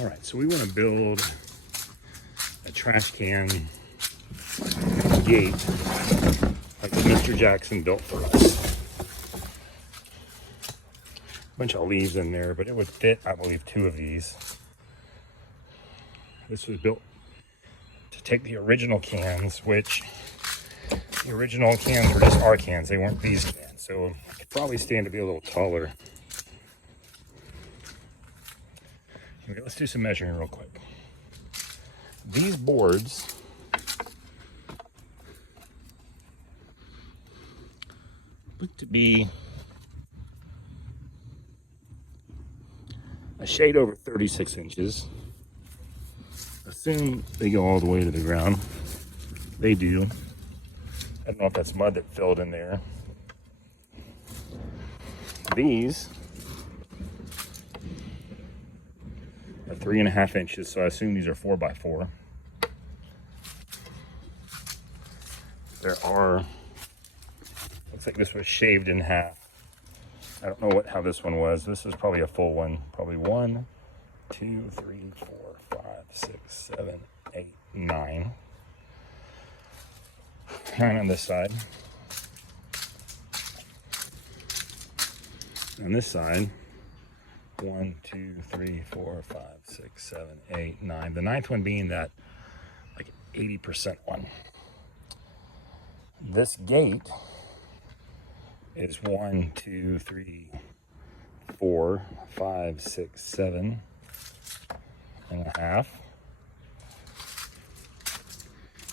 All right, so we want to build a trash can gate like Mr. Jackson built for us. A bunch of leaves in there, but it would fit, I believe, 2 of these. This was built to take the original cans, which the original cans were just our cans. They weren't these cans, so it could probably stand to be a little taller. Okay, let's do some measuring real quick. These boards look to be a shade over 36 inches. Assume they go all the way to the ground. They do. I don't know if that's mud that filled in there. These are 3.5 inches, so I assume these are 4x4. There are, looks like this was shaved in half. I don't know how this one was. This is probably a full one. Probably 1, 2, 3, 4, 5, 6, 7, 8, 9. 9 on this side. On this side, 1, 2, 3, 4, 5, 6, 7, 8, 9. The 9th one being that like 80% one. This gate is 1, 2, 3, 4, 5, 6, 7 and a half.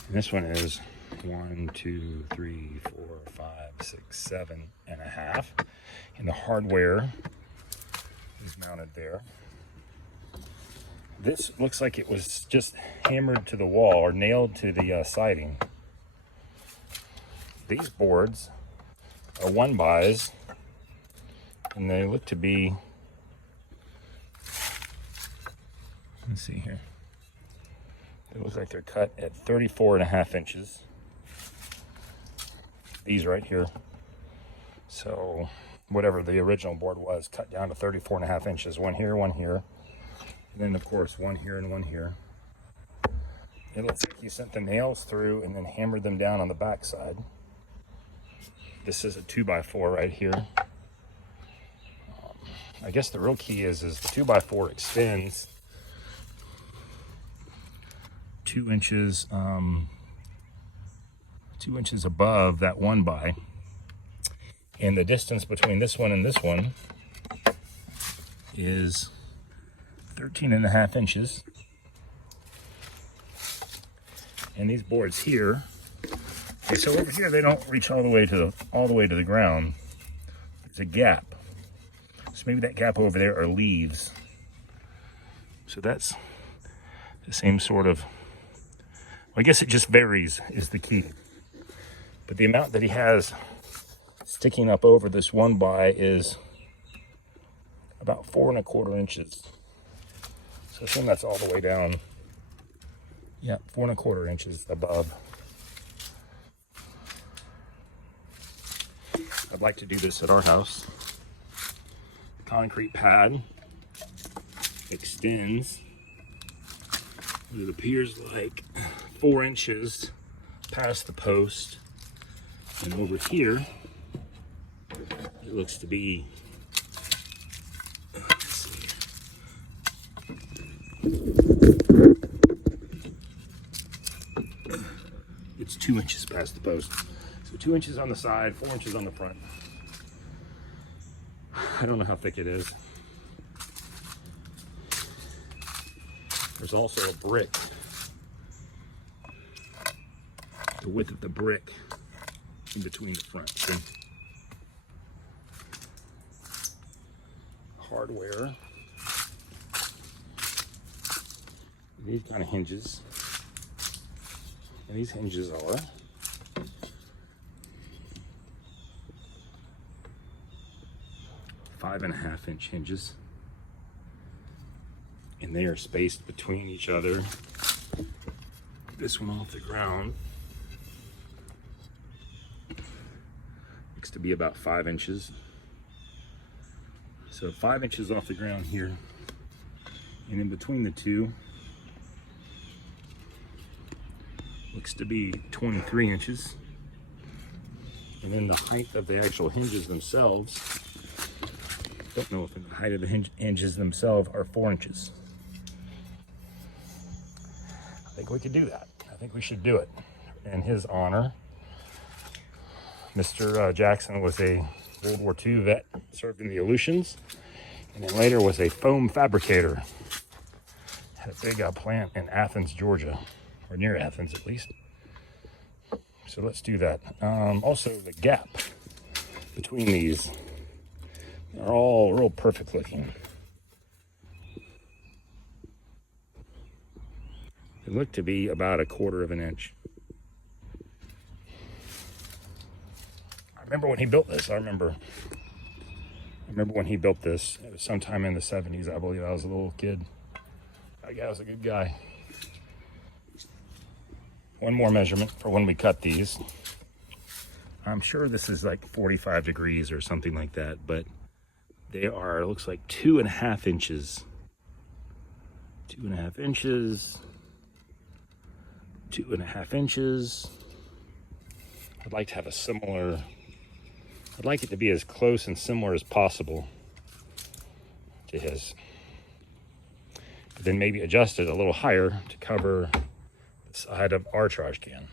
And this one is 1, 2, 3, 4, 5, 6, 7 and a half. And the hardware is mounted there. This looks like it was just hammered to the wall or nailed to the siding. These boards are 1-bys, and they look to be, let's see here. It looks like they're cut at 34.5 inches. These right here. So whatever the original board was, cut down to 34.5 inches. One here, one here. And then of course, one here and one here. It looks like you sent the nails through and then hammered them down on the back side. This is a 2x4 right here. I guess the real key is the 2x4 extends 2 inches, 2 inches above that 1-by. And the distance between this one and this one is 13.5 inches. And these boards here, okay, so over here they don't reach all the way to the ground. There's a gap. So maybe that gap over there are leaves. So that's the same sort of, well, I guess it just varies is the key. But the amount that he has sticking up over this 1-by is about 4.25 inches. So I assume that's all the way down. Yeah, 4.25 inches above. I'd like to do this at our house. Concrete pad extends. It appears like 4 inches past the post. And over here, it looks to be, let's see, it's 2 inches past the post. So 2 inches on the side, 4 inches on the front. I don't know how thick it is. There's also a brick. The width of the brick in between the front. See? Hardware. These kind of hinges. And these hinges are 5.5 inch hinges. And they are spaced between each other. This one off the ground looks to be about 5 inches. So 5 inches off the ground here, And in between the two looks to be 23 inches. And then the height of the actual hinges themselves, don't know if the height of the hinges themselves are 4 inches. I think we could do that. I think we should do it in his honor. Mr. Jackson was a World War II vet, served in the Aleutians, and then later was a foam fabricator. Had a big plant in Athens, Georgia, or near Athens at least. So let's do that. Also, the gap between these are all real perfect looking. They look to be about 1/4 of an inch. I remember when he built this. I remember when he built this. It was sometime in the 70s, I believe. I was a little kid. That guy was a good guy. One more measurement for when we cut these. I'm sure this is like 45 degrees or something like that, but they are, it looks like 2.5 inches. 2.5 inches. 2.5 inches. I'd like to have a similar, I'd like it to be as close and similar as possible to his. But then maybe adjust it a little higher to cover the side of our trash can.